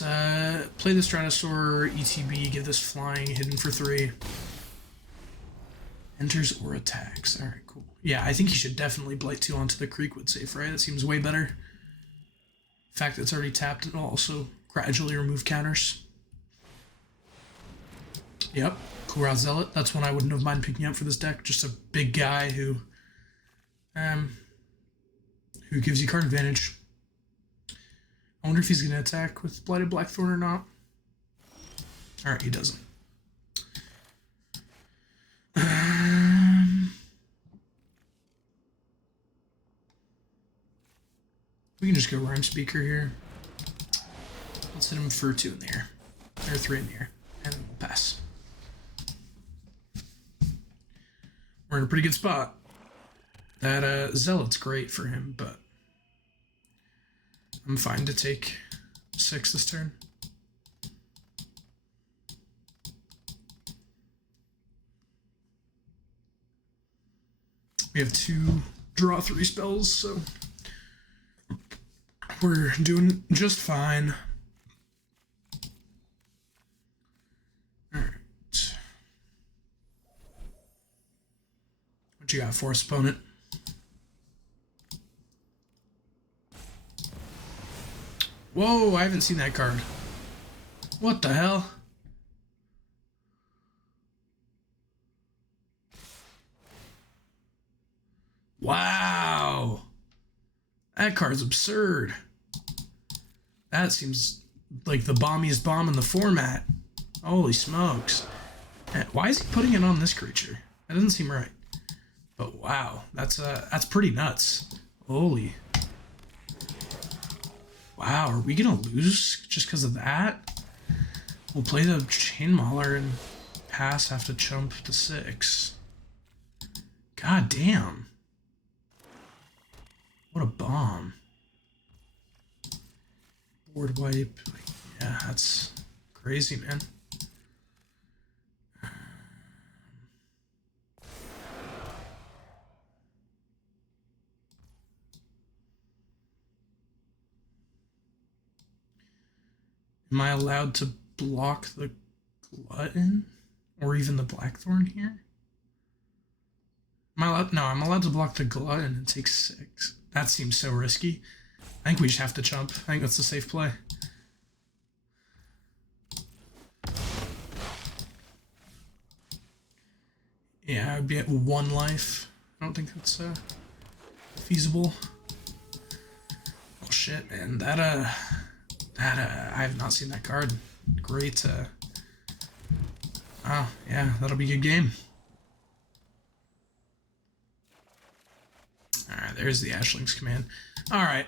play the Stratosaur, ETB, give this flying, hidden for 3. Enters or attacks. Alright, cool. Yeah, I think he should definitely Blight 2 onto the Creekwood Safe, right? That seems way better. The fact that it's already tapped, it'll also gradually remove counters. Yep, Kura Zealot. That's one I wouldn't have mind picking up for this deck. Just a big guy who gives you card advantage. I wonder if he's going to attack with Blighted Blackthorn or not. Alright, he doesn't. We can just go Rhyme Speaker here. Let's hit him for 2 in the air. Or 3 in the air. And we'll pass. We're in a pretty good spot. That Zealot's great for him, but I'm fine to take 6 this turn. We have 2 draw 3 spells, so we're doing just fine. Alright. What you got for us, opponent? Whoa, I haven't seen that card. What the hell? Wow. That card's absurd. That seems like the bombiest bomb in the format. Holy smokes. Why is he putting it on this creature? That doesn't seem right. But wow, that's pretty nuts. Holy. Wow, are we gonna lose just because of that? We'll play the Chain Mauler and pass, have to jump to 6. God damn. What a bomb. Board wipe. Yeah, that's crazy, man. Am I allowed to block the Glutton? Or even the Blackthorn here? Am I allowed? No, I'm allowed to block the Glutton and take 6. That seems so risky. I think we just have to jump. I think that's a safe play. Yeah, I'd be at 1 life. I don't think that's feasible. Oh shit, man. I have not seen that card. Great. Oh, yeah, that'll be a good game. Alright, there's the Ashling's command. Alright.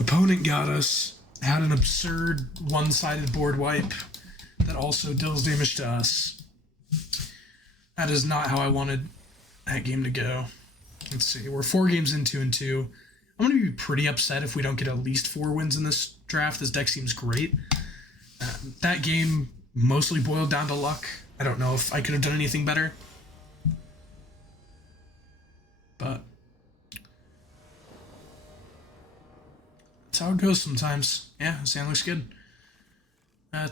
Opponent got us. Had an absurd one-sided board wipe that also deals damage to us. That is not how I wanted that game to go. Let's see. We're 4 games in, 2-2. I'm going to be pretty upset if we don't get at least 4 wins in this draft. This deck seems great. That game mostly boiled down to luck. I don't know if I could have done anything better. But that's how it goes sometimes. Yeah, this hand looks good.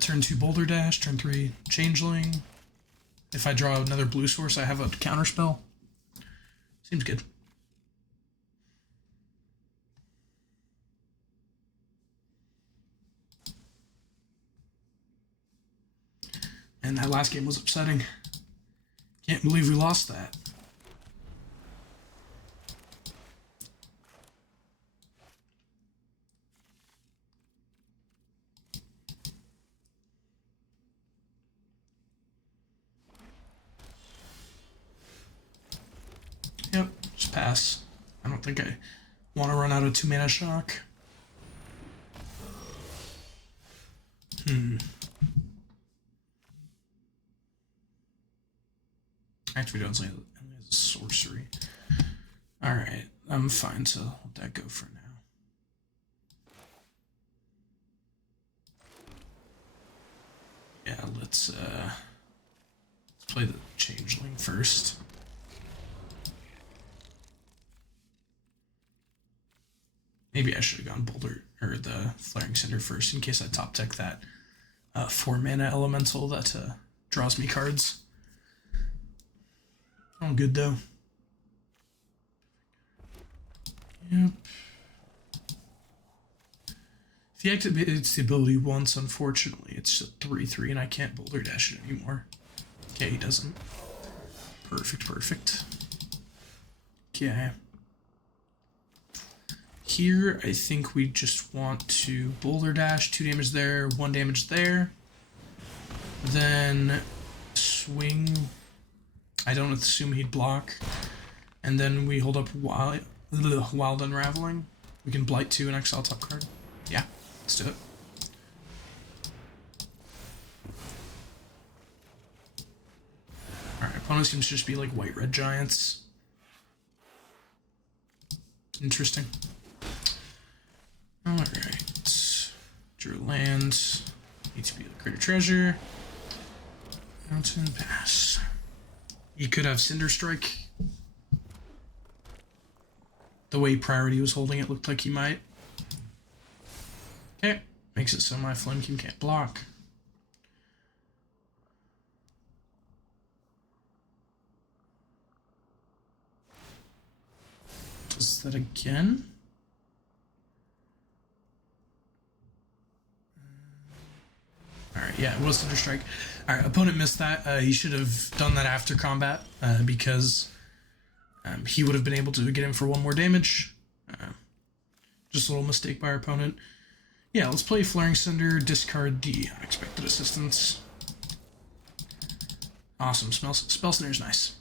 Turn 2 Boulder Dash, turn 3 Changeling. If I draw another blue source, I have a counter spell. Seems good. And that last game was upsetting. Can't believe we lost that. Yep, just pass. I don't think I want to run out of 2-mana shock. Actually, don't say it only has a sorcery. Alright, I'm fine to let that go for now. Yeah, let's play the Changeling first. Maybe I should have gone Boulder or the Flaring Cinder first in case I top deck that 4-mana elemental that draws me cards. All good though. Yep. If he activates the ability once, unfortunately, it's a 3/3 and I can't Boulder Dash it anymore. Okay, he doesn't. Perfect, perfect. Okay. Here, I think we just want to Boulder Dash, 2 damage there, 1 damage there. Then swing. I don't assume he'd block. And then we hold up Wild Unraveling. We can Blight 2 and exile top card. Yeah, let's do it. Alright, opponent seems to just be like white-red giants. Interesting. Alright. Drew land. Need to be the Greater Treasure. Mountain Pass. You could have Cinder Strike. The way Priority was holding it looked like he might. Okay. Makes it so my Flamekin can't block. missed that again. Alright, yeah, it was Thunder Strike. Alright, opponent missed that. He should have done that after combat because he would have been able to get in for 1 more damage. Just a little mistake by our opponent. Yeah, let's play Flaring Cinder, discard the Unexpected Assistance. Awesome, Spell Snare's nice.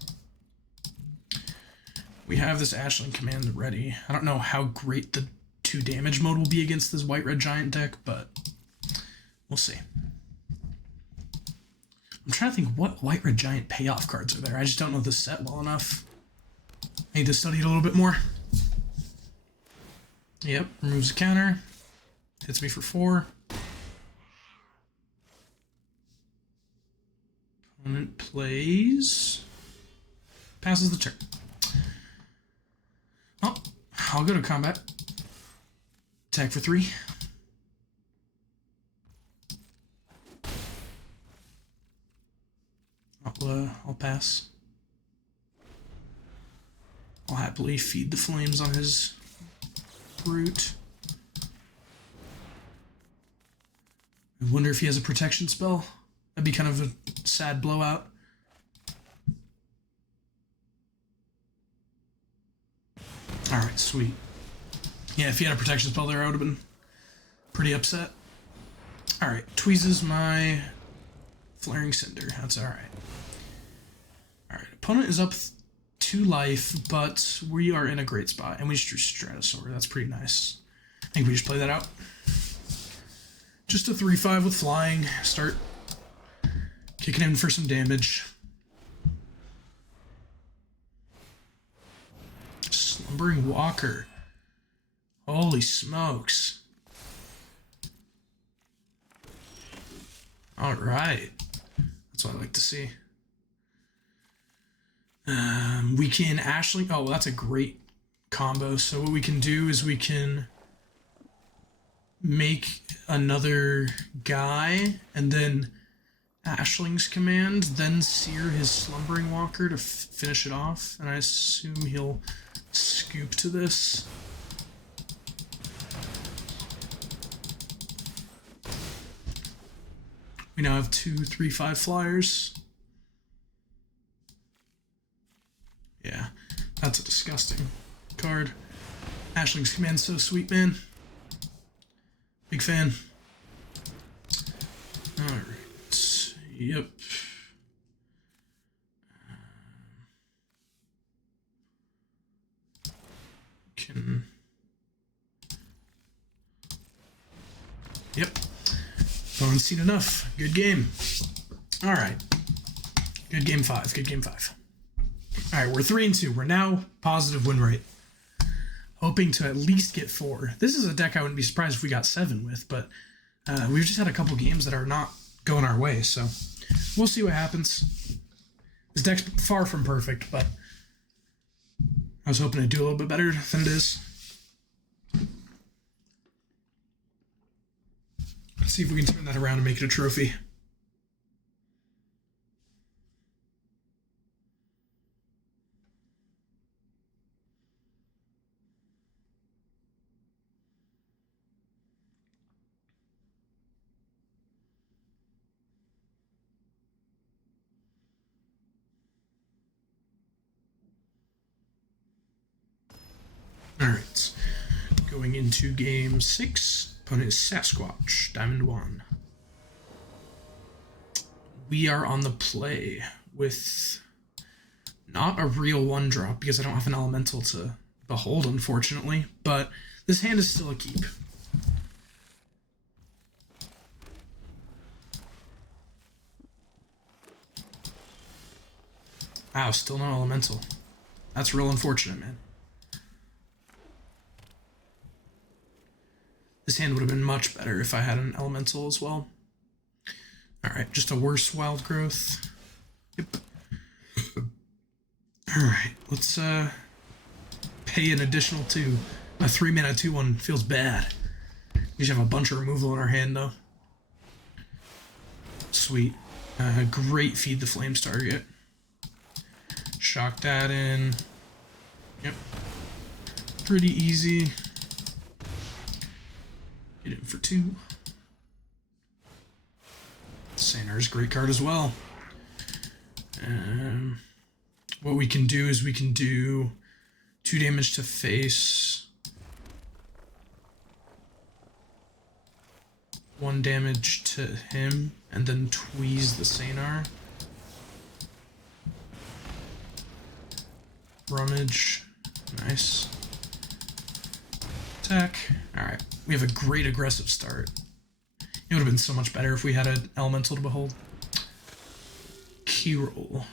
We have this Ashling command ready. I don't know how great the 2 damage mode will be against this White-Red Giant deck, but we'll see. I'm trying to think what White-Red Giant payoff cards are there. I just don't know this set well enough. I need to study it a little bit more. Yep, removes a counter. Hits me for 4. Opponent plays. Passes the turn. Oh, I'll go to combat. Attack for 3. I'll pass. I'll happily feed the flames on his brute. I wonder if he has a protection spell. That'd be kind of a sad blowout. Alright, sweet. Yeah, if he had a protection spell there, I would have been pretty upset. Alright, tweezes my Flaring Cinder. That's alright. Alright, opponent is up 2 life, but we are in a great spot. And we just drew Stratosaur. That's pretty nice. I think we just play that out. Just a 3/5 with flying. Start kicking in for some damage. Slumbering Walker. Holy smokes. Alright. That's what I like to see. We can Ashling. Oh, that's a great combo. So what we can do is we can make another guy and then Ashling's command, then sear his Slumbering Walker to finish it off. And I assume he'll scoop to this. We now have 2 3/5 flyers. Yeah, that's a disgusting card. Ashling's command's so sweet, man. Big fan. Alright. Yep. Yep. Opponent's seen enough. Good game. Alright. Good game 5. Good game 5. Alright, we're 3-2. We're now positive win rate. Hoping to at least get 4. This is a deck I wouldn't be surprised if we got 7 with, but we've just had a couple games that are not going our way, so we'll see what happens. This deck's far from perfect, but I was hoping to do a little bit better than it is. Let's see if we can turn that around and make it a trophy. Alright, going into game 6, opponent is Sasquatch, Diamond 1. We are on the play with not a real 1-drop because I don't have an elemental to behold, unfortunately, but this hand is still a keep. Wow, still no elemental. That's real unfortunate, man. This hand would have been much better if I had an elemental as well. Alright, just a worse wild growth. Yep. Alright, let's pay an additional 2. A 3-mana 2/1 feels bad. We should have a bunch of removal in our hand though. Sweet. Great feed the flames target. Shock that in. Yep. Pretty easy. Get in for 2. Sanar's a great card as well. What we can do is we can do 2 damage to face, 1 damage to him, and then tweeze the Sanar. Rummage. Nice. Attack. Alright. We have a great aggressive start. It would have been so much better if we had an elemental to behold. Key roll.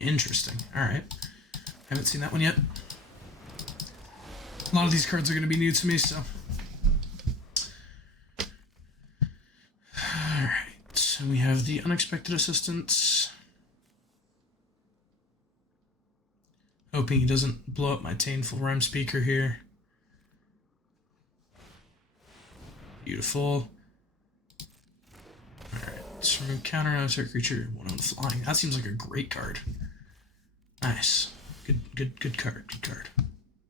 Interesting. Alright. Haven't seen that one yet. A lot of these cards are going to be new to me, so. Alright. So we have the unexpected assistance. Hoping he doesn't blow up my Tainful Rhyme Speaker here. Beautiful. Alright, let's remove counter on a creature, 1 on flying. That seems like a great card. Nice. Good card, good card.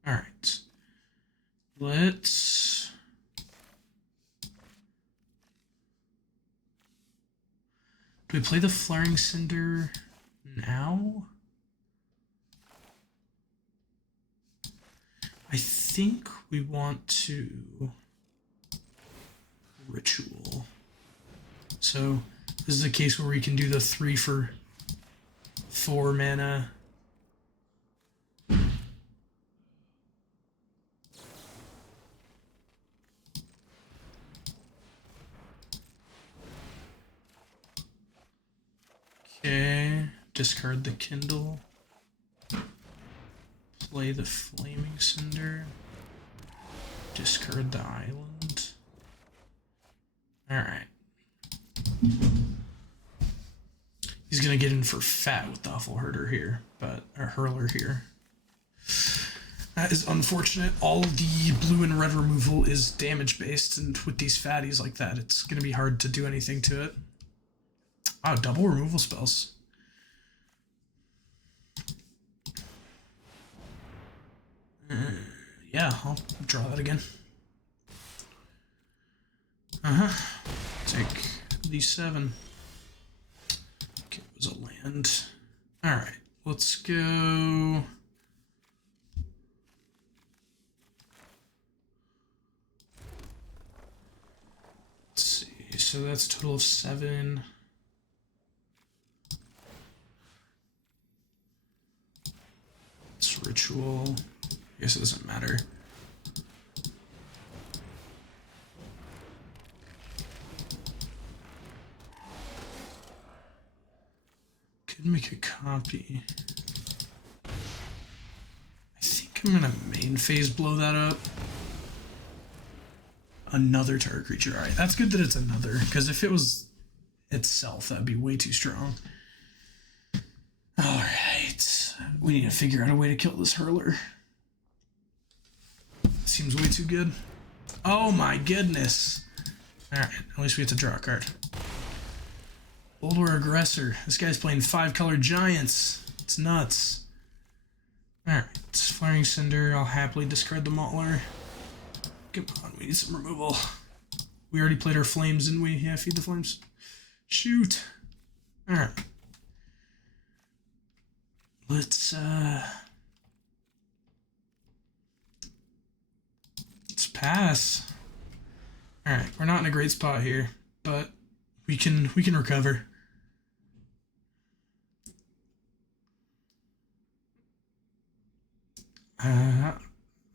Alright. Let's... Do we play the Flaring Cinder now? I think we want to ritual. So this is a case where we can do the 3 for 4 mana. Okay, discard the Kindle. Play the Flaming Cinder. Discard the Island. Alright. He's gonna get in for fat with the Awful Herder here, but our Hurler here. That is unfortunate. All the blue and red removal is damage based, and with these fatties like that, it's gonna be hard to do anything to it. Wow, double removal spells. Yeah, I'll draw that again. Take these 7. Okay, it was a land. Alright, let's go. Let's see, so that's a total of 7. It's ritual. I guess it doesn't matter. Could make a copy. I think I'm gonna main phase blow that up. Another target creature. Alright, that's good that it's another, because if it was itself, that'd be way too strong. Alright. We need to figure out a way to kill this Hurler. Seems way too good. Oh my goodness. Alright, at least we get to draw a card. Bold War Aggressor. This guy's playing 5-color giants. It's nuts. Alright, it's Flaring Cinder. I'll happily discard the Mautler. Come on, we need some removal. We already played our flames, didn't we? Yeah, feed the flames. Shoot. Alright. Let's pass. Alright, we're not in a great spot here, but we can recover.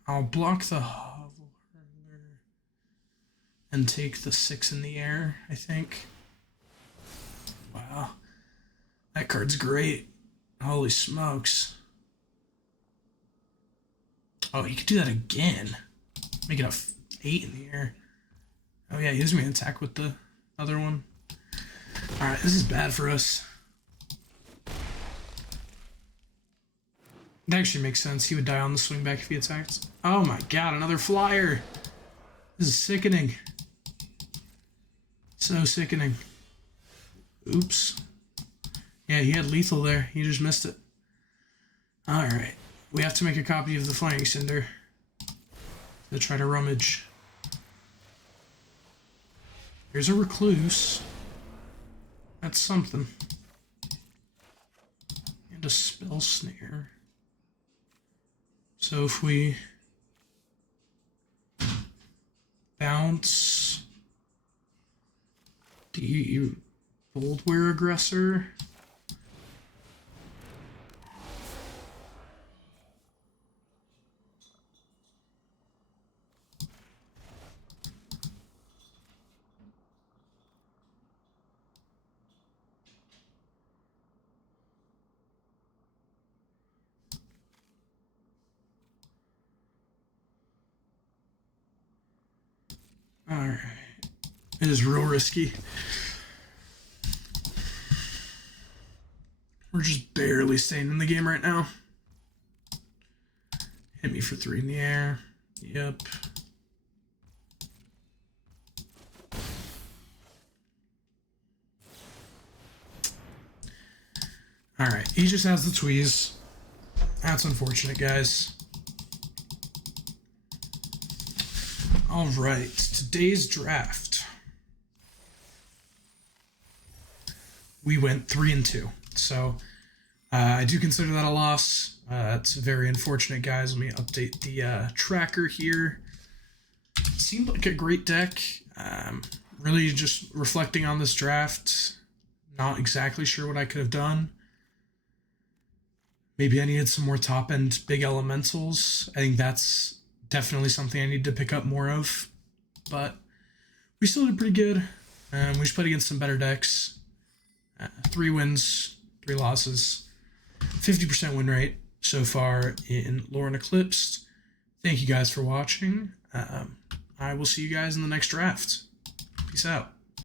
I'll block the Hovel and take the 6 in the air, I think. Wow. That card's great. Holy smokes. Oh, you could do that again. Make it a 8 in the air. Oh yeah, he gives me an attack with the other one. Alright, this is bad for us. It actually makes sense. He would die on the swing back if he attacked. Oh my god, another flyer! This is sickening. So sickening. Oops. Yeah, he had lethal there. He just missed it. Alright. We have to make a copy of the Flying Cinder to try to rummage. Here's a Recluse. That's something. And a Spell Snare. So if we bounce the Boldware Aggressor, alright. It is real risky. We're just barely staying in the game right now. Hit me for 3 in the air. Yep. Alright, he just has the tweeze. That's unfortunate, guys. Alright, today's draft. We went 3-2. So I do consider that a loss. It's very unfortunate, guys. Let me update the tracker here. It seemed like a great deck. Really just reflecting on this draft. Not exactly sure what I could have done. Maybe I needed some more top-end big elementals. I think that's definitely something I need to pick up more of. But we still did pretty good. We just played against some better decks. 3 wins, 3 losses. 50% win rate so far in Lore and Eclipsed. Thank you guys for watching. I will see you guys in the next draft. Peace out.